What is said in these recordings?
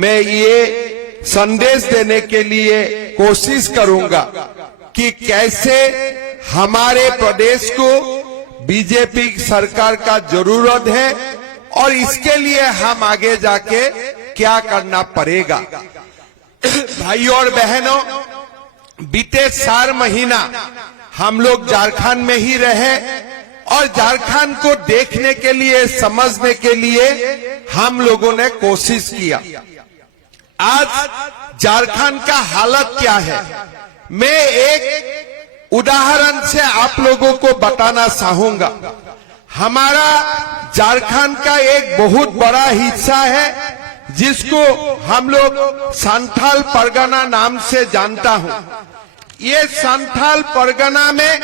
मैं ये संदेश देने के लिए कोशिश करूंगा कि कैसे हमारे प्रदेश को बीजेपी सरकार का जरूरत है और इसके लिए हम आगे जाके क्या करना पड़ेगा। भाइयों और बहनों, बीते 4 महीना हम लोग झारखंड में ही रहे और झारखंड को देखने के लिए, समझने के लिए हम लोगों ने कोशिश किया। आज झारखंड का हालत क्या है, मैं एक उदाहरण से आप लोगों को बताना चाहूंगा। हमारा झारखंड का एक बहुत बड़ा हिस्सा है जिसको हम लोग संथाल परगना नाम से जानता हूं। ये संथाल परगना में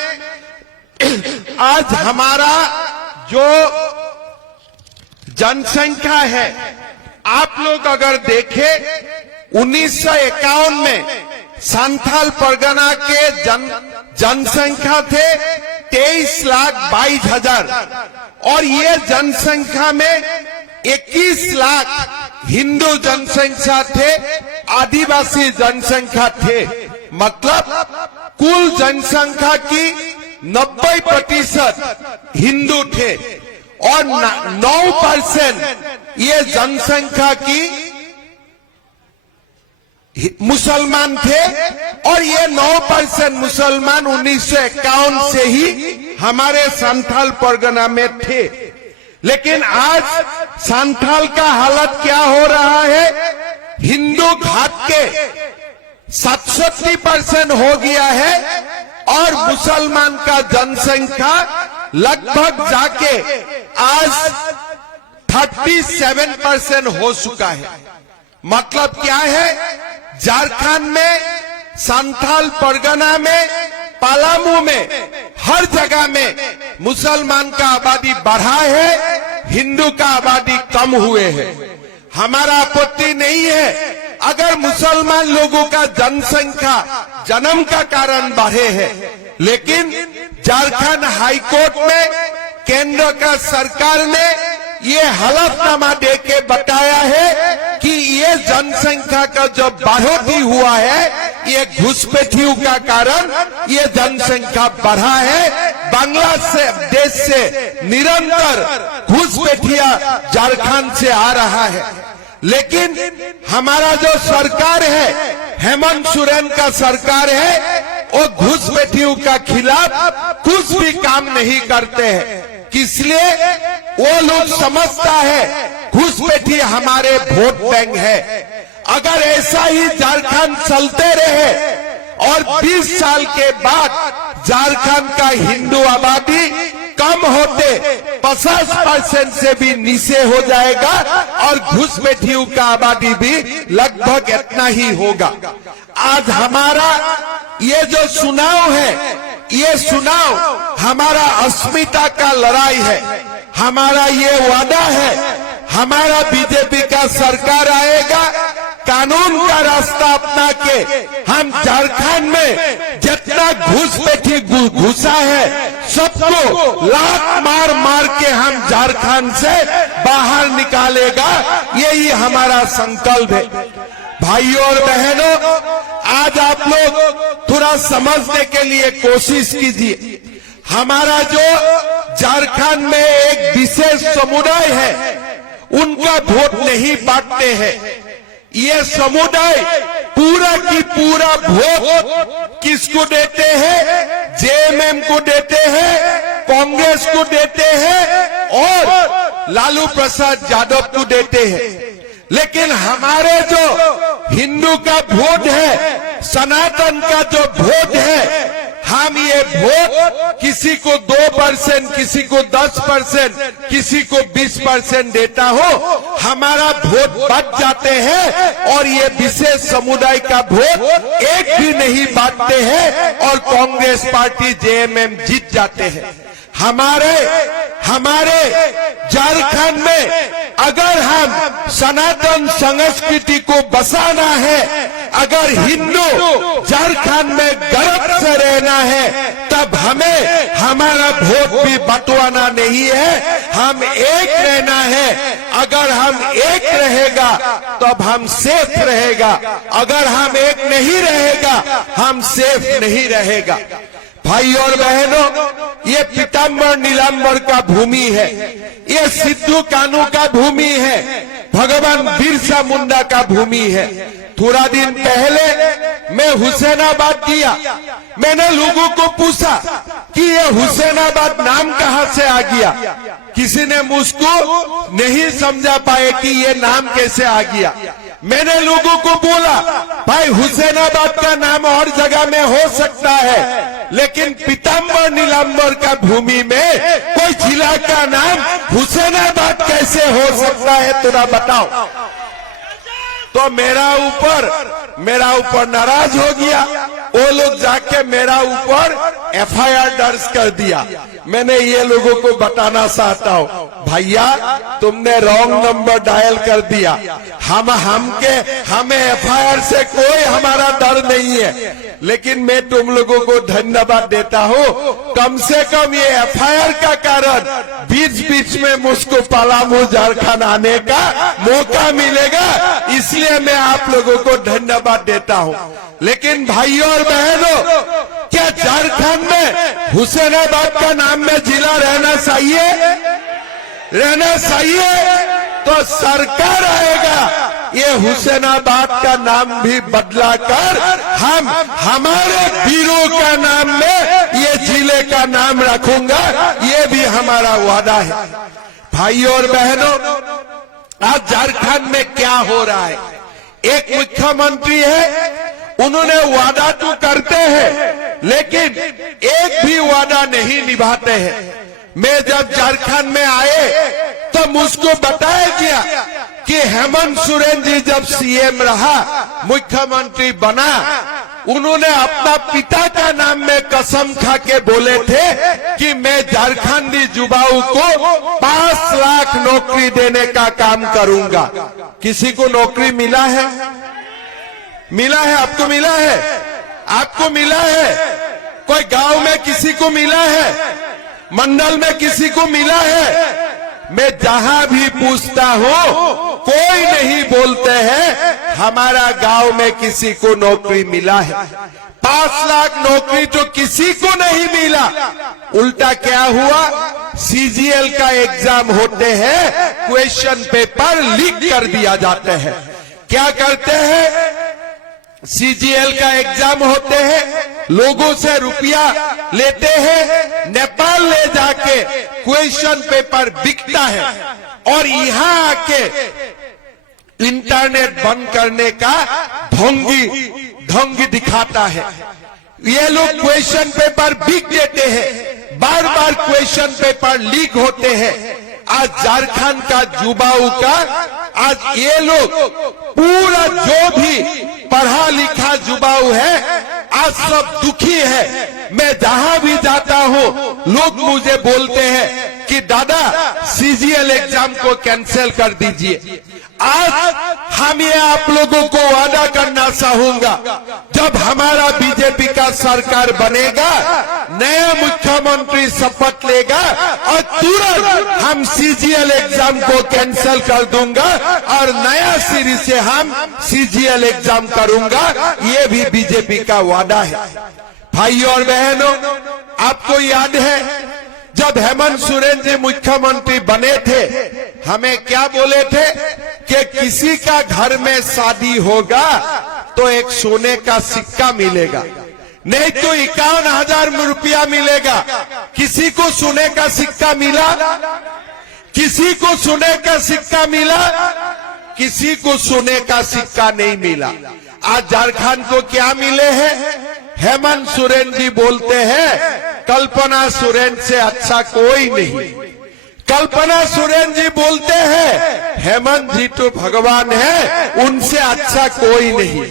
आज हमारा जो जनसंख्या है, आप लोग अगर देखें 1951 में संथाल परगना के जनसंख्या थे 23,22,000 और ये जनसंख्या में 21 लाख हिंदू जनसंख्या थे, आदिवासी जनसंख्या थे। मतलब कुल जनसंख्या की 90% हिंदू थे और 9% ये जनसंख्या की मुसलमान थे और ये 9% मुसलमान 1951 से ही हमारे संथाल परगना में थे। लेकिन आज संथाल का हालत क्या हो रहा है, हिंदू घात के 67% हो गया है और मुसलमान का जनसंख्या लगभग जाके आज 37% हो चुका है। मतलब क्या है, झारखंड में, संथाल परगना में, पलामू में, हर जगह में मुसलमान का आबादी बढ़ा है, हिंदू का आबादी कम हुए है। हमारा आपत्ति नहीं है अगर मुसलमान लोगों का जनसंख्या जन्म का कारण बढ़े है, लेकिन झारखंड हाईकोर्ट में केंद्र का सरकार ने ये हलफनामा देके बताया है कि ये जनसंख्या का जो बढ़ोतरी हुआ है, ये घुसपैठियों का कारण ये जनसंख्या बढ़ा है। बांग्लादेश से निरंतर घुसपैठिया झारखंड से आ रहा है, लेकिन हमारा जो सरकार है, हेमंत सोरेन का सरकार है, वो घुसपैठियों का खिलाफ कुछ भी काम नहीं करते हैं। इसलिए वो लोग समझता है घुसपैठी हमारे वोट बैंक है। अगर ऐसा ही झारखंड चलते रहे और 20 साल के बाद झारखंड का हिंदू आबादी कम होते 50% से भी नीचे हो जाएगा और घुसपैठियों का आबादी भी लगभग इतना ही होगा। आज हमारा ये जो चुनाव है, ये चुनाव हमारा अस्मिता का लड़ाई है। हमारा ये वादा है, हमारा बीजेपी का सरकार आएगा, कानून का रास्ता अपना के हम झारखंड में जितना घुसपैठी घुसा है सबको लात मार मार के हम झारखंड से बाहर निकालेगा, यही हमारा संकल्प है। भाइयों और बहनों, आज आप लोग थोड़ा समझने के लिए कोशिश कीजिए। हमारा जो झारखंड में एक विशेष समुदाय है, उनका वोट नहीं बांटते हैं। ये समुदाय पूरा की पूरा वोट किसको देते हैं? जेएमएम को देते हैं, कांग्रेस को देते हैं और लालू प्रसाद यादव को देते हैं। लेकिन हमारे जो हिंदू का वोट है, सनातन का जो वोट है, हम ये वोट किसी को 2%, किसी को 10%, किसी को 20% देता हो, हमारा वोट बच जाते हैं और ये विशेष समुदाय का वोट एक भी नहीं बांटते हैं और कांग्रेस पार्टी जेएमएम जीत जाते हैं। हमारे झारखंड में अगर हम सनातन संस्कृति को बचाना है, अगर हिंदू झारखंड में गर्व से रहना है तब हमें हमारा वोट भी बंटवाना नहीं है, हम एक रहना है। अगर हम एक रहेगा तब हम सेफ रहेगा, अगर हम एक नहीं रहेगा हम सेफ नहीं रहेगा। भाई और बहनों, ये पीताम्बर नीलांबर का भूमि है, ये सिद्धू कान्हू का भूमि है, भगवान बिरसा मुंडा का भूमि है। थोड़ा दिन पहले मैं हुसैनाबाद गया, मैंने लोगों को पूछा कि ये हुसैनाबाद नाम कहां से आ गया। किसी ने मुझको नहीं समझा पाए कि ये नाम कैसे आ गया। मैंने लोगों को बोला, भाई हुसैनाबाद का नाम और जगह में हो सकता है, लेकिन पीताम्बर नीलांबर का भूमि में कोई जिला का नाम हुसैनाबाद कैसे हो सकता है, थोड़ा बताओ। तो मेरा ऊपर नाराज हो गया, वो लोग जाके मेरा ऊपर एफआईआर दर्ज कर दिया। मैंने ये लोगों को बताना चाहता हूँ, भैया तुमने रॉन्ग नंबर डायल कर दिया, हमें एफआईआर से कोई हमारा डर नहीं है, लेकिन मैं तुम लोगों को धन्यवाद देता हूँ, कम से कम ये एफआईआर का कारण बीच बीच में मुझको पलामू झारखंड आने का मौका मिलेगा, इसलिए मैं आप लोगों को धन्यवाद देता हूँ। लेकिन भाइयों और बहनों, क्या झारखंड में हुसैनाबाद का नाम में जिला रहना चाहिए? तो सरकार आएगा, ये हुसैनाबाद का नाम भी बदला कर हम हमारे वीरों का नाम में ये जिले का नाम रखूंगा, ये भी हमारा वादा है। भाइयों और बहनों, आज झारखंड में क्या हो रहा है? एक मुख्यमंत्री है, उन्होंने वादा तो करते हैं लेकिन एक भी वादा नहीं निभाते हैं। मैं जब झारखंड में आए तो मुझको बताया गया कि हेमंत सोरेन जी जब सीएम रहा, मुख्यमंत्री बना, उन्होंने अपना पिता का नाम में कसम खा के बोले थे कि मैं झारखंडी युवाओं को 5 लाख नौकरी देने का काम करूंगा। किसी को नौकरी मिला है? आपको मिला है? आपको मिला है? कोई गांव में किसी को मिला है? मंडल में किसी को मिला है? मैं जहां भी पूछता हूं, कोई नहीं बोलते हैं हमारा गांव में किसी को नौकरी मिला है। 5 लाख नौकरी तो किसी को नहीं मिला। उल्टा क्या हुआ? सीजीएल का एग्जाम होते हैं, क्वेश्चन पेपर लीक कर दिया जाते हैं। क्या करते हैं? सीजीएल का एग्जाम होते हैं, लोगों से रुपया लेते हैं, नेपाल ले जाके क्वेश्चन पेपर बिकता है और यहाँ आके इंटरनेट बंद करने का ढोंगी दिखाता है। ये लोग क्वेश्चन पेपर बिक देते हैं, बार बार क्वेश्चन पेपर लीक होते हैं। आज झारखंड का युवाओं का, आज ये लोग पूरा जो भी पढ़ा लिखा युवाओं है, आज सब दुखी है। मैं जहां भी जाता हूं, लोग मुझे बोलते हैं कि दादा सीजीएल एग्जाम को कैंसिल कर दीजिए। आज हम ये आप लोगों को वादा करना चाहूंगा, जब हमारा बीजेपी का सरकार बनेगा, नया मुख्यमंत्री शपथ लेगा और तुरंत हम सीजीएल एग्जाम को कैंसिल कर दूंगा और नया सिरे से हम सीजीएल एग्जाम करूंगा। ये भी बीजेपी का वादा है। भाइयों और बहनों, आपको याद है जब हेमंत सोरेन जी मुख्यमंत्री बने थे, हमें क्या बोले थे कि किसी का घर में शादी होगा तो एक सोने का सिक्का मिलेगा, नहीं तो 51,000 रुपया मिलेगा। किसी को सोने का सिक्का मिला? किसी को सोने का सिक्का मिला? किसी को सोने का सिक्का नहीं मिला। आज झारखंड को क्या मिले हैं? हेमंत सोरेन जी बोलते हैं कल्पना सोरेन से अच्छा कोई नहीं। कल्पना सोरेन जी बोलते हैं हेमंत जी तो भगवान है, उनसे अच्छा कोई नहीं।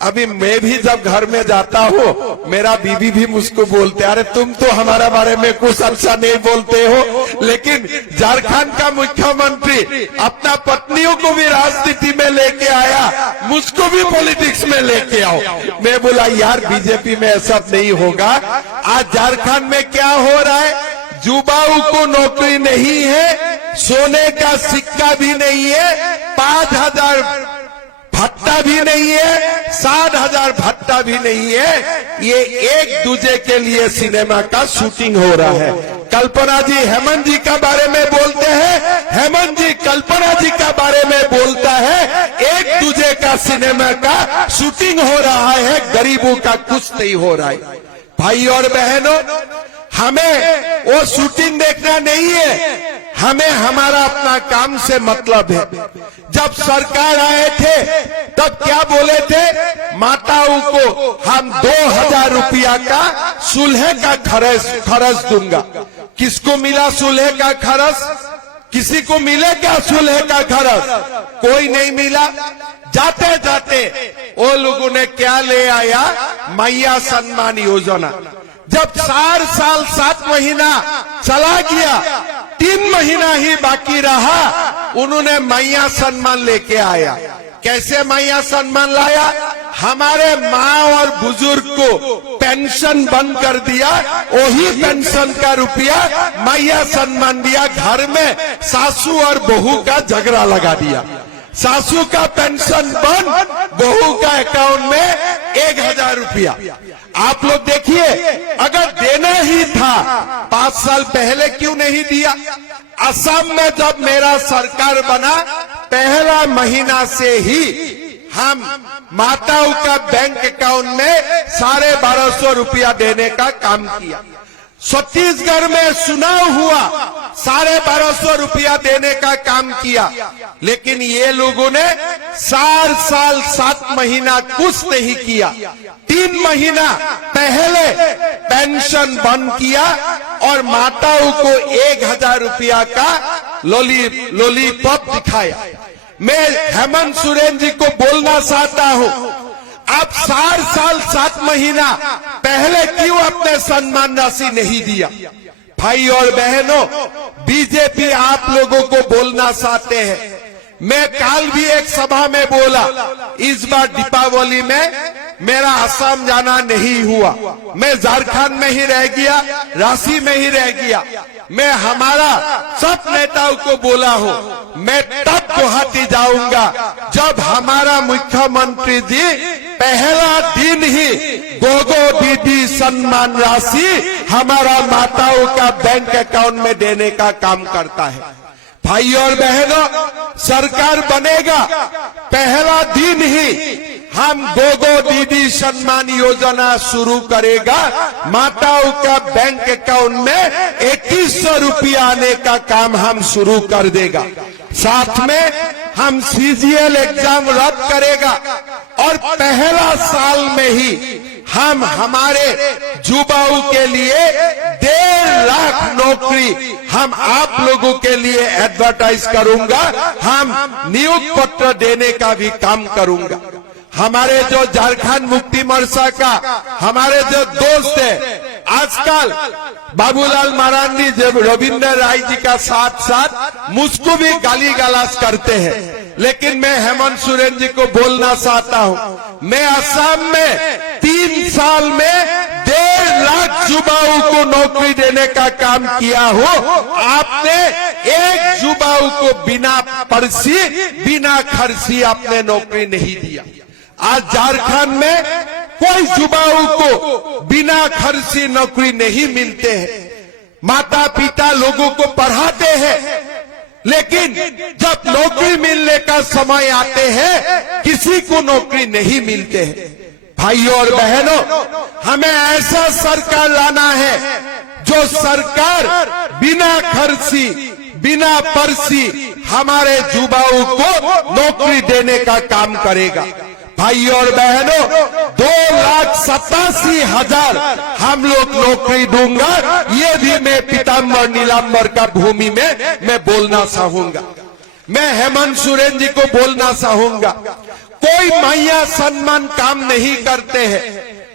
अभी मैं भी जब घर में जाता हूँ, मेरा बीवी भी मुझको बोलते, अरे तुम तो हमारा बारे में कुछ अच्छा नहीं बोलते हो, लेकिन झारखंड का मुख्यमंत्री अपना पत्नियों को भी राजनीति में लेके आया, मुझको भी पॉलिटिक्स में लेके आओ। मैं बोला यार बीजेपी में ऐसा नहीं होगा। आज झारखंड में क्या हो रहा है, युवाओं को नौकरी नहीं है, सोने का सिक्का भी नहीं है, 5,000 भत्ता भी नहीं है, 60,000 भत्ता भी नहीं है। ये एक दूजे के लिए सिनेमा का शूटिंग हो रहा है। कल्पना जी हेमंत जी का बारे में बोलते हैं, हेमंत जी कल्पना जी का बारे में बोलता है, एक दूजे का सिनेमा का शूटिंग हो रहा है, गरीबों का कुछ नहीं हो रहा है। भाई और बहनों, हमें वो शूटिंग देखना नहीं है, हमें हमारा अपना काम से मतलब है। जब सरकार आए थे तब क्या बोले थे, माताओं को हम 2,000 रुपया का सुलह का खर्च दूंगा। किसको मिला सुलह का खर्च? किसी को मिले क्या सुलह का खर्च? कोई नहीं मिला। जाते जाते वो लोगों ने क्या ले आया, मैया सम्मान योजना। जब 4 साल 7 महीना चला गया, 3 महीना ही बाकी रहा, उन्होंने मैया सम्मान लेके आया। कैसे मैया सम्मान लाया? हमारे माँ और बुजुर्ग को पेंशन बंद कर दिया, वही पेंशन का रुपया मैया सम्मान दिया। घर में सासू और बहू का झगड़ा लगा दिया, सासू का पेंशन बंद, बहू का अकाउंट में 1,000 रुपया। आप लोग देखिए, अगर देना ही था 5 साल पहले क्यों नहीं दिया? असम में जब मेरा सरकार बना, पहला महीना से ही हम माताओं का बैंक अकाउंट में 1250 रुपया देने का काम किया। छत्तीसगढ़ में चुनाव हुआ, 1250 रुपया देने का काम किया, लेकिन ये लोगों ने 4 साल 7 महीना कुछ नहीं किया। 3 महीना पहले पेंशन बंद किया और माताओं को 1,000 रुपया का लॉलीपॉप दिखाया। मैं हेमंत सोरेन जी को बोलना चाहता हूं, आप 4 साल 7 महीना पहले क्यों अपने सम्मान राशि नहीं दिया? भाई और बहनों, बीजेपी आप लोगों को बोलना चाहते हैं। मैं कल भी एक सभा में बोला, इस बार दीपावली में मेरा असम जाना नहीं हुआ, मैं झारखंड में ही रह गया, रांची में ही रह गया। मैं हमारा सब नेताओं को बोला हूं, मैं तब गुवाहाटी जाऊंगा जब हमारा मुख्यमंत्री जी पहला दिन ही गोगो दीदी सम्मान राशि हमारा माताओं का बैंक अकाउंट में देने का काम करता है। भाई और बहनों, सरकार बनेगा पहला दिन ही हम गोगो दीदी सम्मान योजना शुरू करेगा। माताओं का बैंक अकाउंट में 2100 रुपया आने का काम हम शुरू कर देगा। साथ में हम CGL एग्जाम रद्द करेगा और पहला साल में ही हम हमारे युवाओं के लिए 1.5 लाख नौकरी हम आप लोगों के लिए एडवर्टाइज करूंगा, हम नियुक्ति पत्र देने का भी काम करूंगा। हमारे जो झारखंड मुक्ति मोर्चा का हमारे जो दोस्त है, आजकल बाबूलाल मरांडी जब रविंद्र राय जी का साथ साथ मुझको भी गाली गलौज करते हैं, लेकिन मैं हेमंत सोरेन जी को बोलना चाहता हूं, मैं असम में 3 साल में 1.5 लाख युवाओं को नौकरी देने का काम किया हो। आपने एक युवाओं को बिना पर्ची बिना खर्ची आपने नौकरी नहीं दिया। आज झारखंड में कोई युवाओं को बिना खर्ची नौकरी नहीं मिलते हैं। माता पिता लोगों को पढ़ाते हैं, लेकिन जब नौकरी मिलने का समय आते हैं किसी को नौकरी नहीं मिलते हैं। भाइयों और बहनों, हमें ऐसा सरकार लाना है जो सरकार बिना खर्ची बिना पर्ची हमारे युवाओं को नौकरी देने का काम करेगा। भाइयों और बहनों, 2,87,000 हम लोग नौकरी दूंगा, ये भी मैं पीताम्बर नीलांबर का भूमि में मैं बोलना चाहूंगा। मैं हेमंत सोरेन जी को बोलना चाहूंगा, कोई मैया सम्मान काम नहीं करते हैं,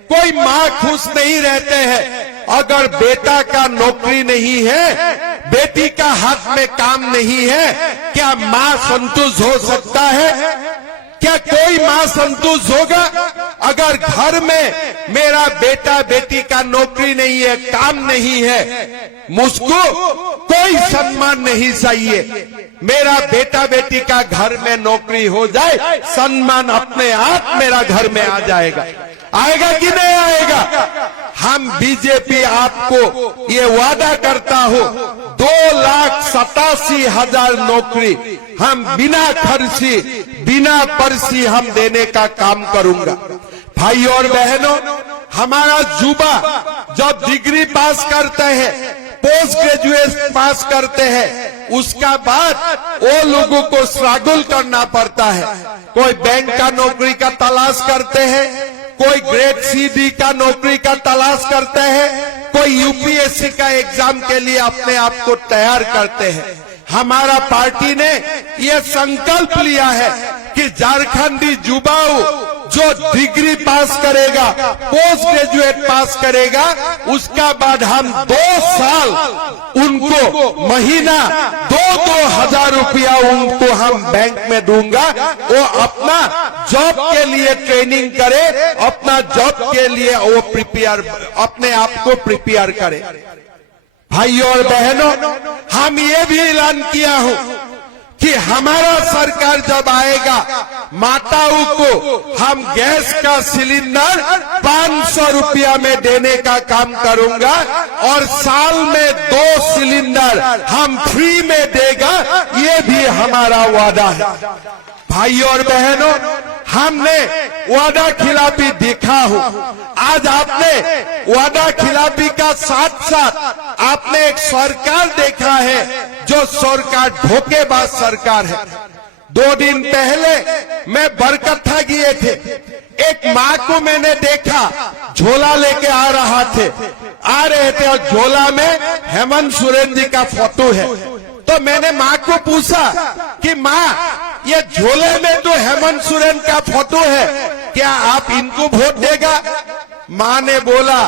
कोई माँ खुश नहीं रहते हैं। अगर बेटा का नौकरी नहीं है, बेटी का हाथ में काम नहीं है, क्या माँ संतुष्ट हो सकता है? क्या कोई माँ संतुष्ट होगा? अगर घर में मेरा बेटा बेटी का नौकरी नहीं है, काम नहीं है, मुझको कोई सम्मान नहीं चाहिए। मेरा बेटा बेटी का घर में नौकरी हो जाए, सम्मान अपने आप मेरा घर में आ जाएगा। आएगा कि नहीं आएगा? हम बीजेपी आपको ये वादा करता हो, 2,87,000 नौकरी हम बिना खर्ची बिना पर्ची हम देने का काम करूंगा। भाई और बहनों, हमारा युवा जब डिग्री पास करते हैं, पोस्ट ग्रेजुएट पास करते हैं, उसका बाद वो लोगों को स्ट्रगल करना पड़ता है। कोई बैंक का नौकरी का तलाश करते हैं, कोई ग्रेड सी का नौकरी का तलाश करते हैं, कोई यूपीएससी का एग्जाम के लिए अपने आप को तैयार करते हैं। हमारा पार्टी ने ये संकल्प लिया है कि झारखंडी युवाओं जो डिग्री पास करेगा, पोस्ट ग्रेजुएट पास करेगा, उसका बाद हम 2 साल उनको महीना 2-2 हजार रुपया उनको हम बैंक में दूंगा। वो अपना जॉब के लिए ट्रेनिंग करे, अपना जॉब के लिए वो अपने आप को प्रिपेयर करे। भाइयों और बहनों, हम ये भी ऐलान किया हूं कि हमारा सरकार जब आएगा, माताओं को हम गैस का सिलेंडर 500 रुपया में देने का काम करूंगा और साल में 2 सिलेंडर हम फ्री में देगा। ये भी हमारा वादा है। भाइयों और बहनों, हमने वादा खिलाफी देखा हो। आज आपने वादा खिलाफी का साथ साथ आपने एक सरकार देखा है जो सरकार धोखेबाज सरकार है। 2 दिन पहले मैं बरकट्ठा गए थे, एक माँ को मैंने देखा, झोला लेके आ रहे थे और झोला में हेमंत सोरेन जी का फोटो है। तो मैंने माँ को पूछा कि माँ, ये झोले में तो हेमंत सोरेन का फोटो है, क्या आप इनको वोट देगा? माँ ने बोला,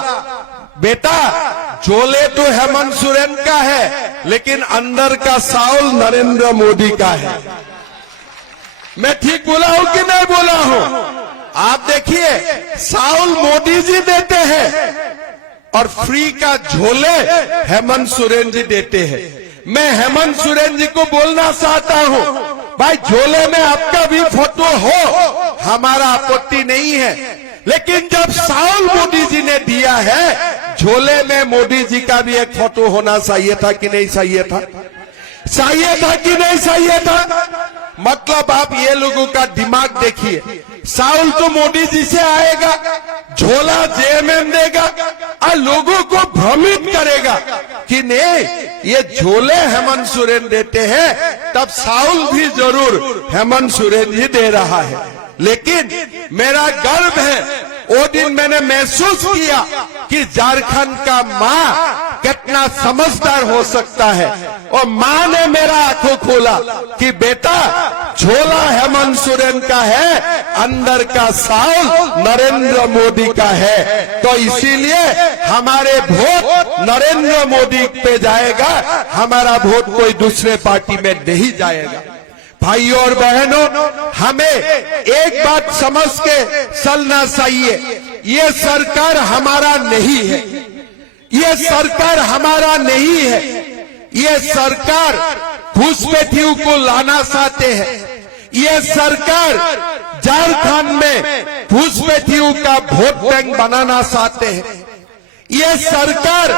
बेटा झोले तो हेमंत सोरेन का है, लेकिन अंदर का साउल नरेंद्र मोदी का है। मैं ठीक बोला हूं कि नहीं बोला हूं? आप देखिए, साउल मोदी जी देते हैं और फ्री का झोले हेमंत सोरेन जी देते हैं। मैं हेमंत सोरेन जी को बोलना चाहता हूं, भाई झोले में आपका भी फोटो हो, हमारा आपत्ति नहीं है, लेकिन जब साउल मोदी जी ने दिया है, झोले में मोदी जी का भी एक फोटो होना चाहिए था कि नहीं चाहिए था? चाहिए था कि नहीं चाहिए था? मतलब आप ये लोगों का दिमाग देखिए, साउल तो मोदी जी से आएगा, झोला जेएमएम देगा और लोगों को भ्रमित करेगा कि नहीं, ये झोले हेमंत सोरेन देते हैं, तब साउल भी जरूर हेमंत सोरेन जी दे रहा है। लेकिन मेरा गर्व है, वो दिन मैंने महसूस किया कि झारखंड का माँ कितना समझदार हो सकता है। और माँ ने मेरा आंखों खोला कि बेटा झोला हेमंत सोरेन का है, अंदर का साउल नरेंद्र मोदी का है। तो इसीलिए हमारे वोट नरेंद्र मोदी पे जाएगा, हमारा वोट कोई दूसरे पार्टी में नहीं जाएगा। भाइयों और बहनों, हमें एक बात समझ के चलना चाहिए, ये सरकार हमारा नहीं है, ये सरकार हमारा नहीं है। ये सरकार घुसपैठियों को लाना चाहते हैं। ये सरकार झारखंड में घुसपैठियों का वोट बैंक बनाना चाहते हैं। ये सरकार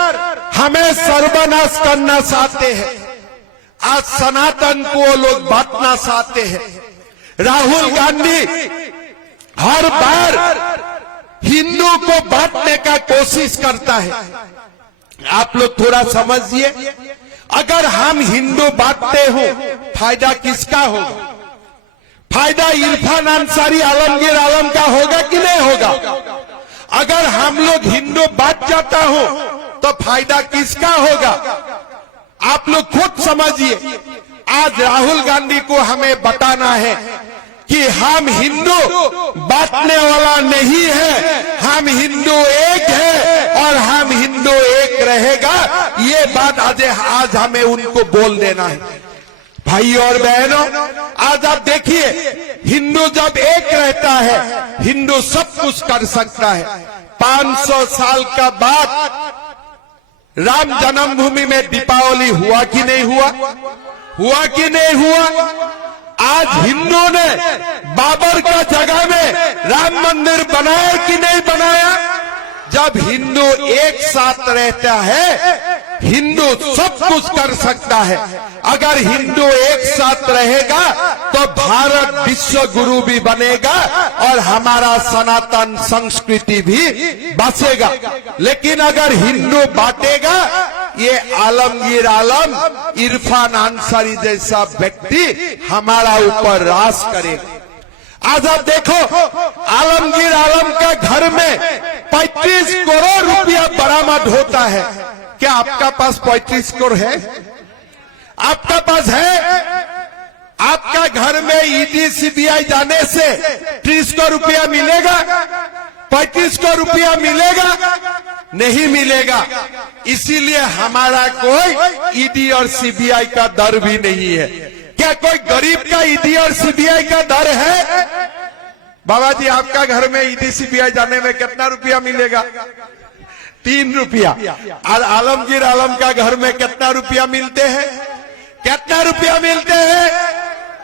हमें सर्वनाश करना चाहते हैं। आज सनातन को लोग बांटना चाहते हैं। राहुल गांधी हर बार हिंदू को बांटने का कोशिश करता है। आप लोग थोड़ा समझिए, अगर हम हिंदू बांटते हो, फायदा किसका होगा? फायदा इरफान अंसारी आलमगीर आलम का होगा कि नहीं होगा? अगर हम लोग हिंदू बांट जाता हो तो फायदा किसका होगा? आप लोग खुद समझिए। आज राहुल गांधी को हमें बताना है कि हम हिंदू बांटने वाला नहीं है, हम हिंदू एक है और हम हिंदू एक रहेगा। ये बात आज हमें उनको बोल देना है। भाई और बहनों, आज आप देखिए, हिंदू जब एक रहता है, हिंदू सब कुछ कर सकता है। 500 साल का बाद राम जन्मभूमि में दीपावली हुआ कि नहीं हुआ? हुआ कि नहीं हुआ? आज हिंदू ने बाबर का जगह में राम मंदिर बनाया कि नहीं बनाया? जब हिंदू एक साथ रहता है, हिंदू सब कुछ कर सकता है। अगर हिंदू एक साथ रहेगा तो भारत विश्व गुरु भी बनेगा और हमारा सनातन संस्कृति भी बचेगा। लेकिन अगर हिंदू बांटेगा, ये आलमगीर आलम, इरफान अंसारी जैसा व्यक्ति हमारा ऊपर राज करेगा। आज आप देखो, आलमगीर आलम का घर में 35 करोड़ रुपया बरामद होता है। क्या आपका पास 35 करोड़ है? आपका पास है? आपका घर में ईडी सीबीआई जाने से 30 करोड़ रुपया मिलेगा? 35 करोड़ रुपया मिलेगा? नहीं मिलेगा। इसीलिए हमारा कोई ईडी और सीबीआई का डर भी नहीं है। क्या कोई गरीब का ईडी और सीबीआई का डर है? बाबा जी, आपका घर में ईडी सीबीआई जाने में कितना रुपया मिलेगा? 3 रुपया। और आलमगीर आलम का घर में कितना रुपया मिलते हैं? कितना रुपया मिलते हैं?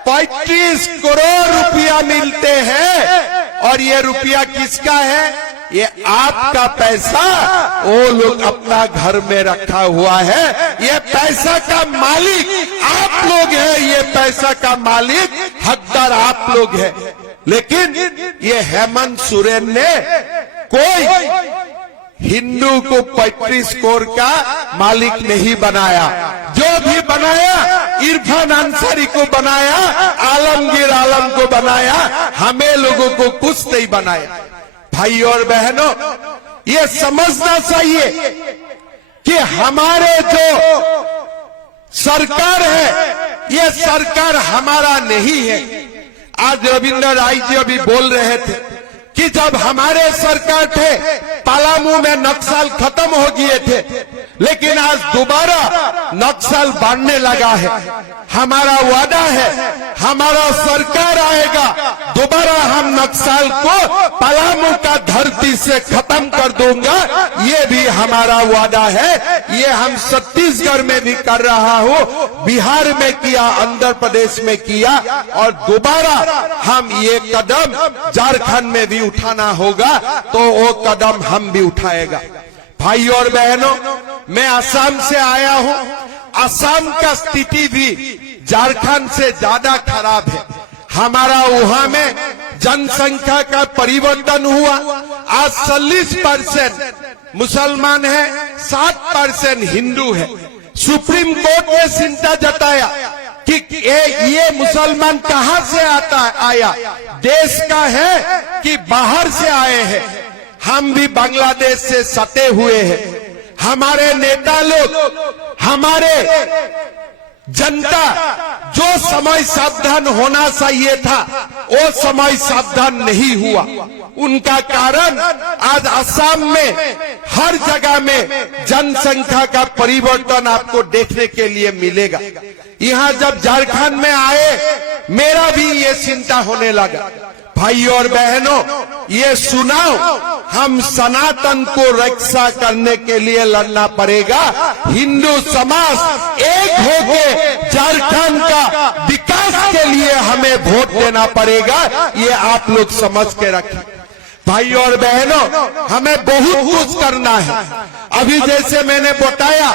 35 करोड़ रुपया मिलते हैं। और ये रुपया किसका है? ये आपका पैसा वो लोग अपना घर में रखा हुआ है। ये पैसा का मालिक आप लोग हैं, ये पैसा का मालिक हकदार आप लोग हैं। लेकिन ये हेमंत सोरेन ने कोई हिंदू को 35 करोड़ का मालिक नहीं बनाया। जो भी बनाया, इरफान अंसारी को बनाया, आलमगीर आलम को बनाया, हमें लोगों को कुछ नहीं बनाया। भाई और बहनों, ये समझना चाहिए कि हमारे जो सरकार है, ये सरकार हमारा नहीं है। आज रविंद्र राय जी अभी बोल रहे थे कि जब हमारे सरकार थे, पलामू में नक्सल खत्म हो गए थे, लेकिन आज दोबारा नक्सल बढ़ने लगा है। हमारा वादा है, हमारा सरकार आएगा, दोबारा हम नक्सल को पलामू का धरती से खत्म कर दूंगा। ये भी हमारा वादा है। ये हम छत्तीसगढ़ में भी कर रहा हूँ, बिहार में किया, आंध्र प्रदेश में किया, और दोबारा हम ये कदम झारखंड में भी उठाना होगा तो वो कदम हम भी उठाएगा। भाई और बहनों, मैं असम से आया हूँ। असम का स्थिति भी झारखंड से ज्यादा खराब है। हमारा वहां में जनसंख्या का परिवर्तन हुआ। आज 40% मुसलमान है, 7% हिंदू है। सुप्रीम कोर्ट ने चिंता जताया कि ये मुसलमान कहां से आया, देश का है कि बाहर से आए हैं। हम भी बांग्लादेश से सटे हुए हैं। हमारे नेता लोग, हमारे जनता जो समय सावधान होना चाहिए था, वो समय सावधान नहीं हुआ। उनका कारण आज असम में हर जगह में जनसंख्या का परिवर्तन आपको देखने के लिए मिलेगा। यहाँ जब झारखंड में आए, मेरा भी ये चिंता होने लगा। भाई और बहनों, ये सुनाओ, हम सनातन को रक्षा करने के लिए लड़ना पड़ेगा। हिंदू समाज एक होके झारखंड का विकास के लिए हमें वोट देना पड़ेगा। ये आप लोग समझ के रखें। भाई और बहनों, हमें बहुत कुछ करना है। अभी जैसे मैंने बताया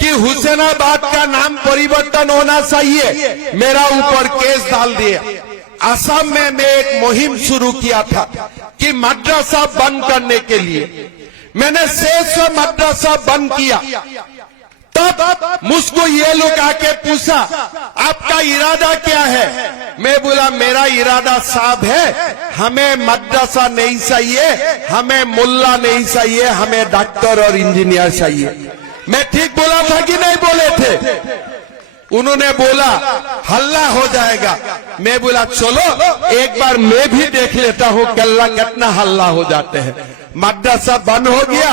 कि हुसैनाबाद का नाम परिवर्तन होना चाहिए, मेरा ऊपर केस डाल दिया। असम में मैं एक मुहिम शुरू किया था कि मदरसा बंद करने के लिए। मैंने 600 मदरसा बंद किया। तब मुझको ये लोग आके पूछा, आपका इरादा क्या है? मैं बोला, मेरा इरादा साफ है, हमें मदरसा नहीं चाहिए, हमें मुल्ला नहीं चाहिए, हमें डॉक्टर और इंजीनियर चाहिए। मैं ठीक बोला था कि नहीं बोले थे? उन्होंने बोला हल्ला हो जाएगा। मैं बोला चलो एक बार मैं भी देख लेता हूँ कल्ला कितना हल्ला हो जाते हैं। मदरसा बंद हो गया,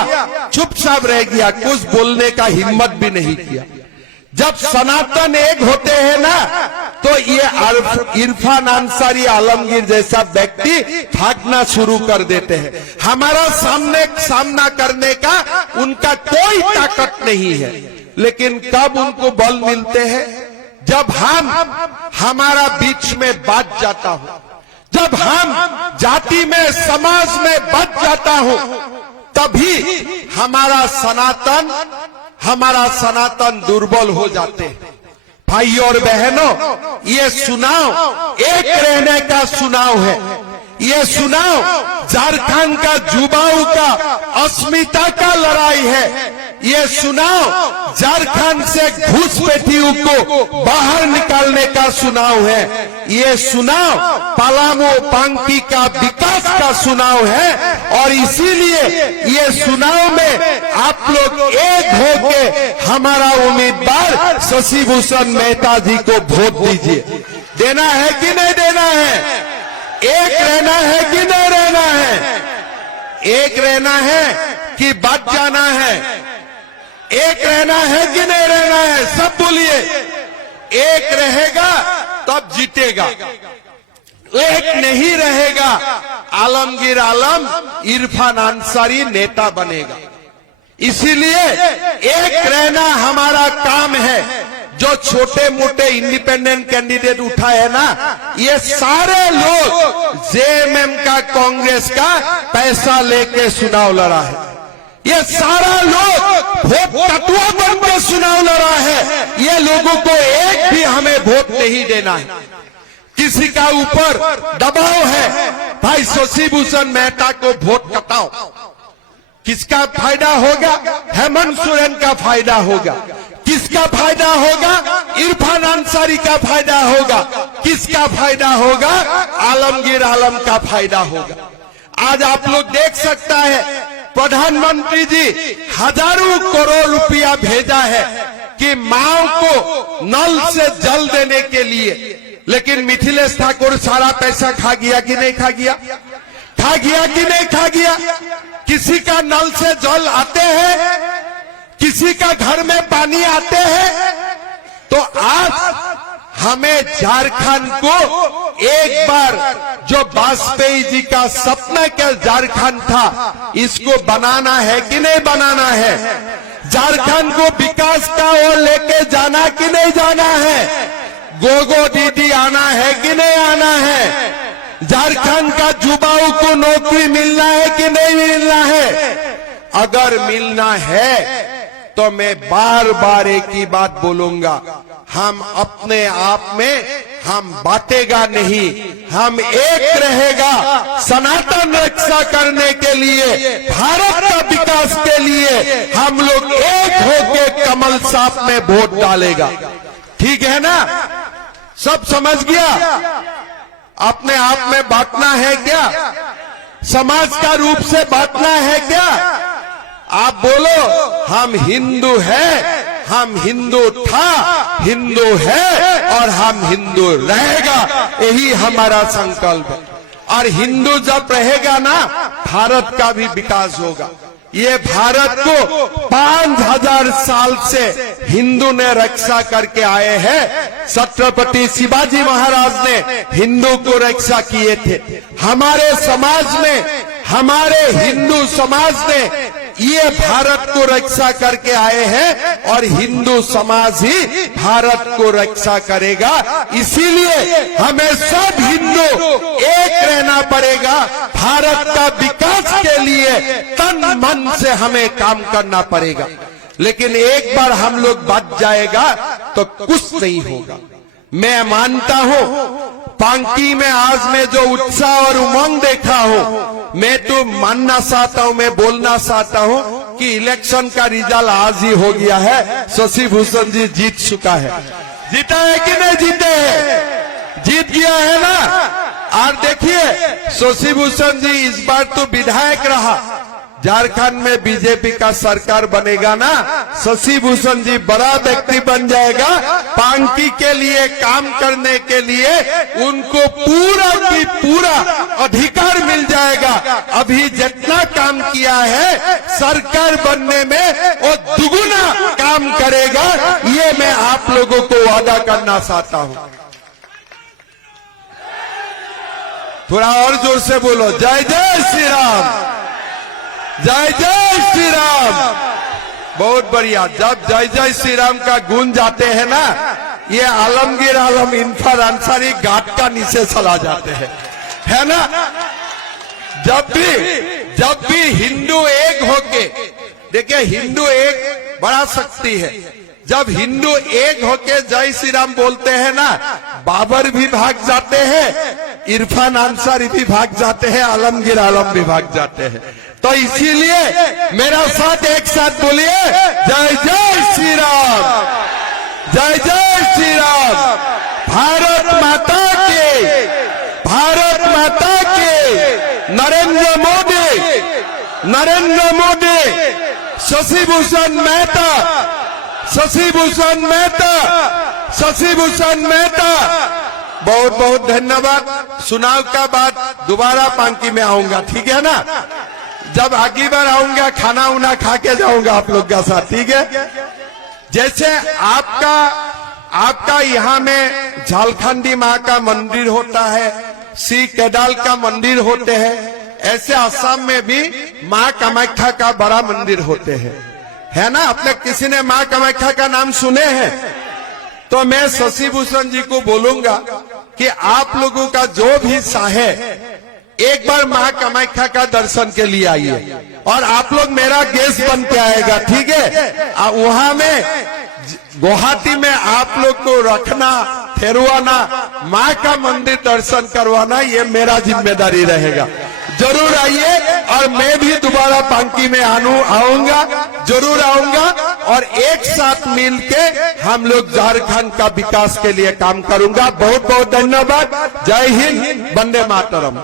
चुपचाप रह गया, कुछ बोलने का हिम्मत भी नहीं किया। जब सनातन एक होते हैं ना तो ये इरफान अंसारी आलमगीर जैसा व्यक्ति भागना शुरू कर देते हैं। हमारा सामना करने का उनका कोई ताकत नहीं है। लेकिन कब उनको बल मिलते हैं? जब हमारा बीच में बात जाता हूं, जब हम जाति में समाज में बच जाता हूं, तभी हमारा सनातन दुर्बल हो जाते हैं। भाई और बहनों, ये चुनाव एक रहने का चुनाव है। ये चुनाव झारखंड का युवाओं का अस्मिता का लड़ाई है। ये चुनाव झारखंड से घुसपैठियों को बाहर निकालने का चुनाव है। ये चुनाव पलामू पांकी का विकास का चुनाव है। और इसीलिए ये चुनाव में आप लोग एक होके हमारा उम्मीदवार शशि भूषण मेहता जी को वोट दीजिए। देना है कि नहीं देना है? एक रहना है कि नहीं रहना है? एक रहना है कि बच जाना है? एक रहना है कि नहीं रहना है? सब बोलिए। एक रहेगा तब जीतेगा, एक नहीं रहेगा आलमगीर आलम इरफान अंसारी नेता बनेगा। इसीलिए एक रहना हमारा काम है। जो छोटे मोटे इंडिपेंडेंट कैंडिडेट उठा है ना, ये सारे लोग जेएमएम का कांग्रेस का पैसा लेके चुनाव लड़ा है। ये सारा लोग वोट कटुआ बन के चुनाव लड़ा है। ये लोगों को एक भी हमें वोट नहीं देना है। किसी का ऊपर दबाव है, भाई शशि भूषण मेहता को वोट कटाओ। किसका फायदा होगा? हेमंत सोरेन का फायदा होगा। किसका फायदा होगा? इरफान अंसारी का फायदा होगा। किसका फायदा होगा? आलमगीर आलम का फायदा होगा। आज आप लोग देख सकता है प्रधानमंत्री जी हजारों करोड़ रुपया भेजा है कि माओ को नल से जल देने के लिए। लेकिन मिथिलेश ठाकुर सारा पैसा खा गया कि नहीं खा गया? खा गया कि नहीं खा गया? किसी का नल से जल आते हैं, किसी का घर में पानी आते हैं। तो आज हमें झारखंड को एक बार जो वाजपेयी जी का सपना का झारखंड था, इसको बनाना है कि नहीं बनाना है? झारखंड को विकास का ओर लेके जाना कि नहीं जाना है? गोगो दीदी आना है कि नहीं आना है? झारखंड का युवाओं को नौकरी मिलना है कि नहीं मिलना है? अगर मिलना है तो मैं बार बार एक ही बात बोलूंगा, हम अपने आप में हम बांटेगा नहीं, हम एक रहेगा। सनातन रक्षा करने के लिए, भारत का विकास के लिए हम लोग एक होके कमल साफ में वोट डालेगा। ठीक है ना? सब समझ गया? अपने आप में बांटना है क्या? समाज का रूप से बांटना है क्या? आप बोलो हम हिंदू हैं, हम हिंदू था, हिंदू है और हम हिंदू रहेगा। यही हमारा संकल्प है। और हिंदू जब रहेगा ना, भारत का भी विकास होगा। ये भारत को 5000 साल से हिंदू ने रक्षा करके आए हैं। छत्रपति शिवाजी महाराज ने हिंदू को रक्षा किए थे। हमारे समाज में, हमारे हिंदू समाज ने ये भारत को रक्षा करके आए हैं और हिंदू समाज ही भारत को रक्षा करेगा। इसीलिए हमें सब हिंदू एक रहना पड़ेगा। भारत का विकास के लिए तन मन से हमें काम करना पड़ेगा। लेकिन एक बार हम लोग बच जाएगा तो कुछ नहीं होगा। मैं मानता हूं पांकी में आज मैं जो उत्साह और उमंग देखा हूं, मैं तो मानना चाहता हूं, मैं बोलना चाहता हूं कि इलेक्शन का रिजल्ट आज ही हो गया है। शशि भूषण जी जीत चुका है। जीता है कि नहीं जीते हैं? जीत गया है ना। और देखिए शशि भूषण जी इस बार तो विधायक रहा, झारखंड में बीजेपी का सरकार बनेगा ना, शशि भूषण जी बड़ा व्यक्ति बन जाएगा। पांकी के लिए काम करने के लिए उनको पूरा की पूरा अधिकार मिल जाएगा। अभी जितना काम किया है सरकार बनने में वो दुगुना काम करेगा, ये मैं आप लोगों को वादा करना चाहता हूं। थोड़ा और जोर से बोलो, जय जय श्री राम, जय जय श्री राम। बहुत बढ़िया। जब जय जय श्री राम का गुण जाते हैं ना, ये आलमगीर आलम इरफान अंसारी घाट का नीचे चला जाते हैं, है ना। जब भी हिंदू एक होके, देखिए हिंदू एक बड़ा शक्ति है। जब हिंदू एक होके जय श्री राम बोलते हैं ना, बाबर भी भाग जाते हैं, इरफान अंसारी भी भाग जाते हैं, आलमगीर आलम भी भाग जाते हैं। तो इसीलिए मेरा साथ एक साथ बोलिए, जय जय श्री राम, जय जय श्री राम। भारत माता के, भारत माता के। नरेंद्र मोदी, नरेंद्र मोदी, शशि भूषण मेहता, शशि भूषण मेहता, शशि भूषण मेहता। बहुत बहुत धन्यवाद। चुनाव का बाद दोबारा पांकी में आऊंगा, ठीक है ना। जब अगली बार आऊंगा खाना उना खा के जाऊंगा आप लोग का साथ, ठीक है। जैसे आपका यहाँ में झालखंडी माँ का मंदिर होता है, श्री केदाल का मंदिर होते हैं, ऐसे असम में भी माँ कामाख्या का बड़ा मंदिर होते हैं, है ना। आपने किसी ने माँ कामाख्या का नाम सुने हैं? तो मैं शशि भूषण जी को बोलूंगा कि आप लोगों का जो भी चाहे एक बार माँ कामाख्या का दर्शन के लिए आइए, और आप लोग मेरा गेस्ट बन के आएगा, ठीक है। वहां में गुवाहाटी में आप लोग को रखना, ठहरवाना, माँ का मंदिर दर्शन करवाना, ये मेरा जिम्मेदारी रहेगा। जरूर आइए, और मैं भी दोबारा पांकी में आऊंगा, जरूर आऊंगा, और एक साथ मिलके हम लोग झारखंड का विकास के लिए काम करूंगा। बहुत बहुत धन्यवाद। जय हिंद, वंदे मातरम।